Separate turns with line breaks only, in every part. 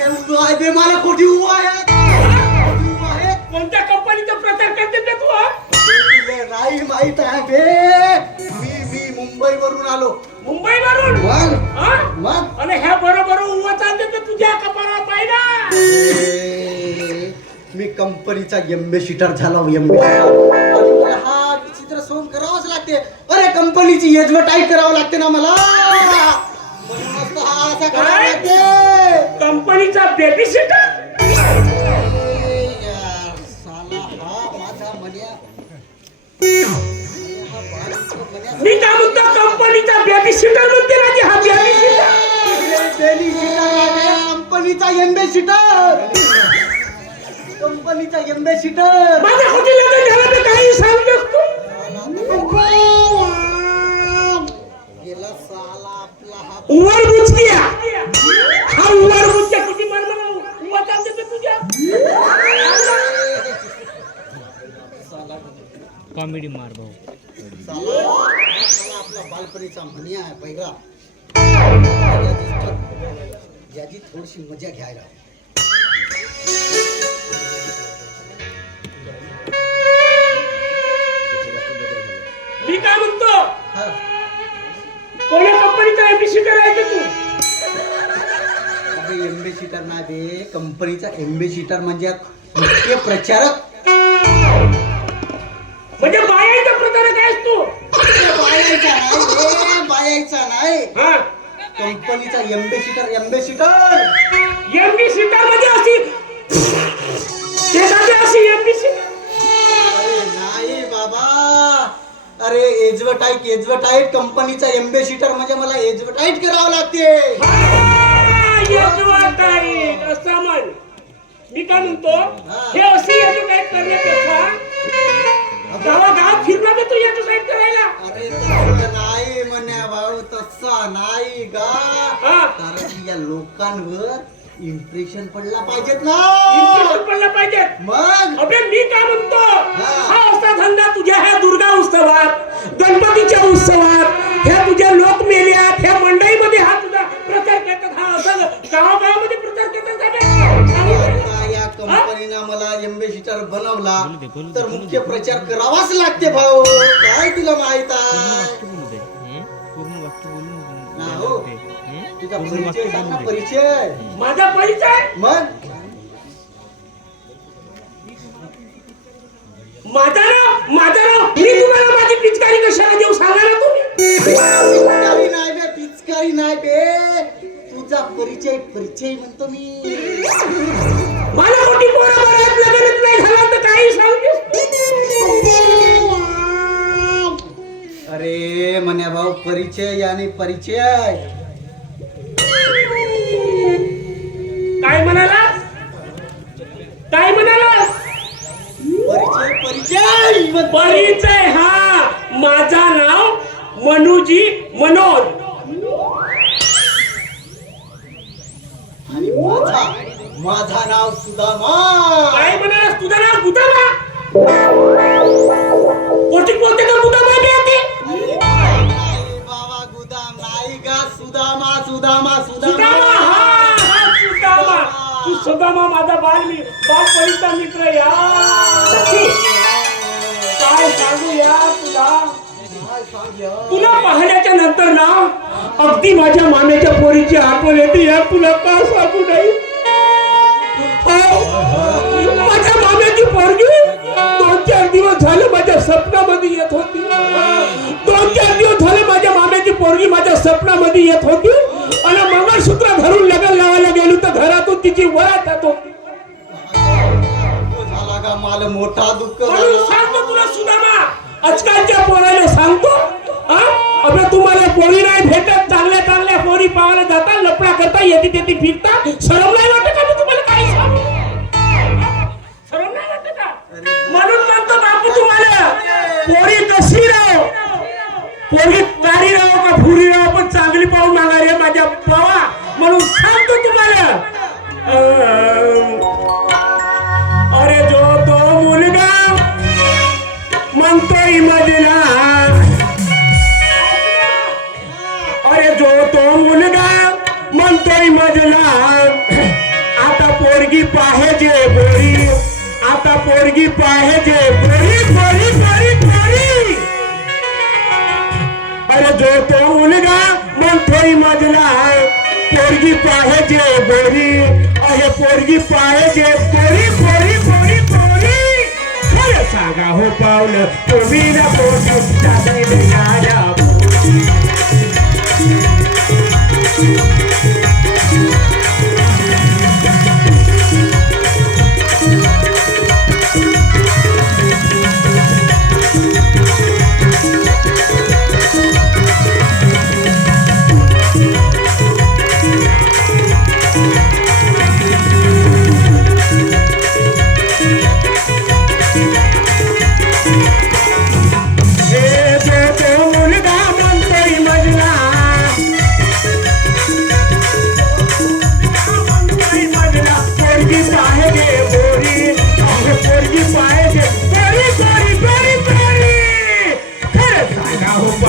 बे मला कोटी उभा आहे. कोणत्या कंपनीचा प्रचार करते तू नाही माहीत आहे. बे मी मी मुंबई वरून आलो
मुंबई वरून
मग?
अरे ह्या बरोबर उभा चालते तर तुझ्या कपाळा पाहिजे
मी कंपनीचा एमबे शिटर झाला हा विचित्र सोन करावाच लागते. अरे कंपनीची एजमेंट टाईप करावं लागते ना मला. मस्त हा लागते.
कंपनीचा बेबी सिटर. मी काय म्हणतो कंपनीचा बेबी सिटर म्हणते ना की हा बेबी सिटर
सीटर कंपनीचा एम्बेसिटर कंपनीचा एम्बेसिटर
माझ्या लग्न झालं तर काही सांगतोस तू
गेला साला आपला हा
उवर बुचकिया
कॉमेडी मार भाऊ.
साला साला आपला बालपणीचा म्हणी आहे पहिला याची थोडीशी मजा घ्यायला.
मी काय म्हणतो?
हा.
कोण्या कंपनीचा एबी सिटर आहे का तू?
एम्बेसिटर नाही बे. कंपनीचा एम्बेसिटर म्हणजे मुख्य प्रचारक
तू?
बायाचा नाही बायाचा नाही
हा?
कंपनीचा एम्बेसिटर एम्बेसिटर
एमबी सीटरमध्ये अशी त्यासाठी अशी एमबी सीटर
अरे नाही बाबा. अरे एजवटाईट एजवटाईट कंपनीचा एम्बेसिटर म्हणजे मला एजवटाईट करावं लागते.
असं म्हण. मी काय म्हणतो हे. अशी एज्युकेट करण्यापेक्षा गावागाव फिरला मी तू करायला
अरे तसं नाही म्हण्या भाऊ तसा नाही गा.
हा.
कारण या लोकांवर इम्प्रेशन पडला पाहिजेत
इम्प्रेशन
ना
पडलं पाहिजे
मग? तर मुख्य. प्रचार करावाच लागते भाऊ. काय तुला माहीत आहे?
पूर्ण वाक्य बोलू नको.
ना हो. तुझा परिचय सांग ना
बोलू दे.
परिचय.
माझा परिचय?
मग?
माझा नाव माझा नाव मी तुम्हाला माझी पिचकारी कशाला देऊ सांगा ना तुम्ही?
पिचकारी नाही बे पिचकारी नाही बे. तुझा परिचय परिचय म्हणतो मी. अरे म्हण्या भाऊ परिचय आणि परिचय.
काय म्हणाला काय म्हणाला
परिचय परिचय.
परिचय हा. माझा नाव मनुजी मनोज.
आणि माझा माझा नाव सुदामा.
काय म्हणालास? तुझं नाव गुदामा कोटी का
सुदामा सुदामा
सुदामा.
सुदामा
हा हा सुदामा. तू सुदामा माझा बाल मी बालपणीचा मित्र या. सच्ची काय सांगू या तुला? तुला पाहण्याच्या नंतर ना अगदी माझ्या मामेच्या पोरीची आठवण येते या. तुला का सांगू नाही? हो, माझ्या मामेची पोरगी दोन चार दिवस झाले माझ्या स्वप्नामध्ये येत होती. पोरगी माझ्या स्वप्नामध्ये येत होती आणि मंगळसूत्र धरून लग्न लावायला गेलो तर घरातून तिची वरात
का मला मोठा दुःख
सांगतो तुला सुदामा आजकालच्या पोराला सांगतो अबे तुम्हाला पोरी नाही भेटत चांगल्या चांगल्या पोरी पाहायला जाता लपडा करता येते तेथे फिरता शरम नाही वाटत? मजला अरे जो तो मुलगा बोरी। बोरी बोरी बोरी बोरी। जो तो मुलगा म्हणतोय मजला पोरगी पाहिजे गोरी अहे पोरगी पोरी खरं सांगा हो पावलं तुम्ही ना पोटी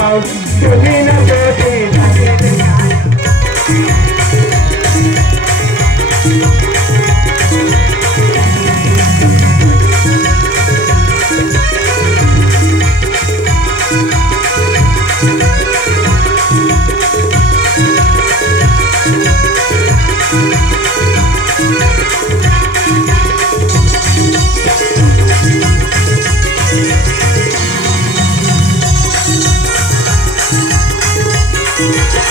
out. Yeah.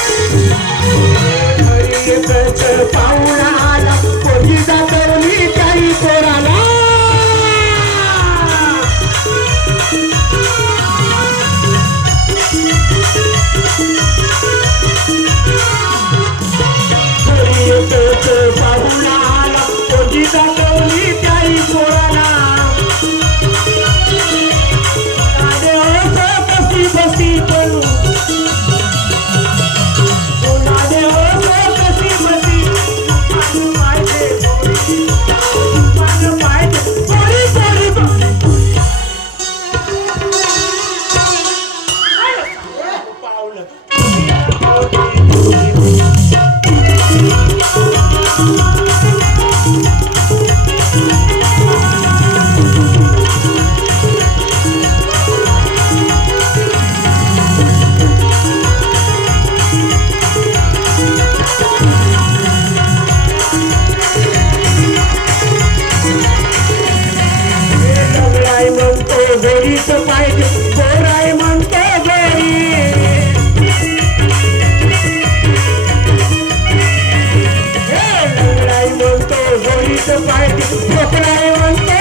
সত্যনারায়ণ